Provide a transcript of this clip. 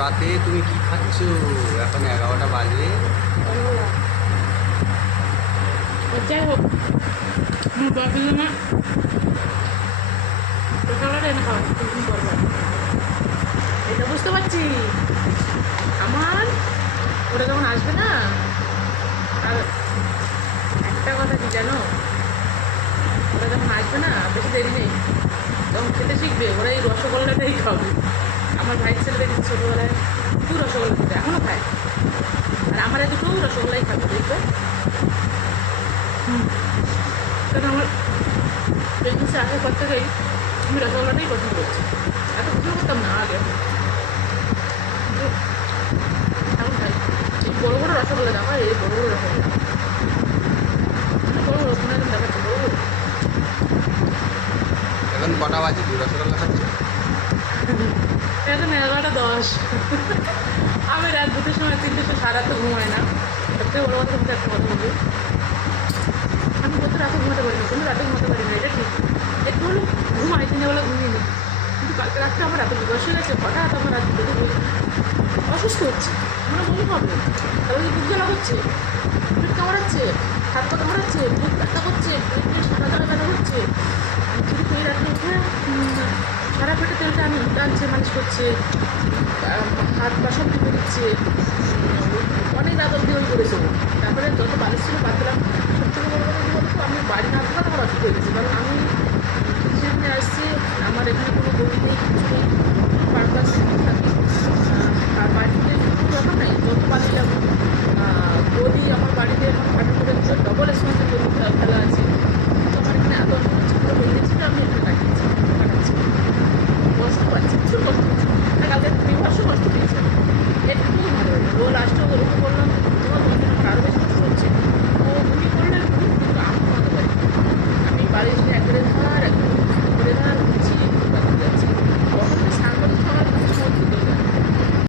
রাতে তুমি কি খাচ্ছ? এখন 11টা বাজে। যাই হোক বাপির না এনে খাওয়া এটা বুঝতে পারছি আমার ওটা যখন আসবে না। আর একটা কথা কি জানো, ওরা যখন আসবে না বেশি দেরি নেই, তখন খেতে শিখবে ওরা এই রসগোল্লাটাই খাবে। আমার ভাইয়ের ছেলে দেখেছি ছোটোবেলায় খুব রসগোল্লা খেতে, এখনও খায়। আর আমার দুটো রসগোল্লাই খাবে দেখবে। কারণ আমার প্রেগনেন্সি আসার পর থেকেই আমি রসগোল্লাটাই পছন্দ করছি। এত পছন্দ করতাম না আগে, এখন খাই। এই বড়ো বড়ো রসগোল্লা দাও, এই বড়ো বড়ো রসগোল্লা বড়ো রসগোল্লা একদম দেখাচ্ছে বড়ো বড়ো। এখন কটা বাজে? তুই রসগোল্লা খাচ্ছিস? এখন 11:10। আমি রাত 2টোর সময় 3টের সময় সারা রাত ঘুমাই না। সবথেকে বড় কথা তোমাকে একটা কথা বলি, আমি কত রাতে ঘুমাতে পারি না, কোনো রাতে ঘুমাতে পারি না, এটা ঠিক। একটু হলো ঘুমাই, দিনের বেলা ঘুমিয়ে নিই, কিন্তু কালকে রাত্রে আমার রাতে বিকাশ হয়ে গেছে। হঠাৎ আমার রাত 2টোতে অসুস্থ হচ্ছে, মানে বমি হবে, তারপরে বুক জ্বালা হচ্ছে, পেট কামড়াচ্ছে, হাত পা কামড়াচ্ছে, বুক ব্যথা করছে, পেটে সাদা দানা ব্যথা হচ্ছে। কিন্তু এই রাত্রে উঠে সারা পেটে তেলটা আমি টানছে, মালিশ করছে, হাত পা সব টিপে দিচ্ছে। অনেক রাত অব্দি ওই করেছে। তারপরে যত বালিশ ছিল বাদ দিলাম। সবথেকে বড় কথা কী বলতো, আমি বাড়ি না থাকার আমার অসুখ হয়ে গেছে, কারণ আমি কিছুদিনে আসছি, আমার এখানে কোনো বই নেই, কিছু নেই, পারপাস থাকি। আর বাড়িতে কোনো ব্যাপার নাই, যত বালি যাবো বলি আমার বাড়িতে এখন খাটের করে ডবল স্পেসের জন্য ফেলা আছে। তো আমার এখানে এত ছোটো হয়ে গেছিলো, আমি এখানে কাটাচ্ছি কষ্ট পাচ্ছি, প্রচুর কষ্ট পাচ্ছি। আর কালকে 3 মাসও কষ্ট পেয়েছে, একটু ভালো হয়ে ও লাস্টে ওরকম বললাম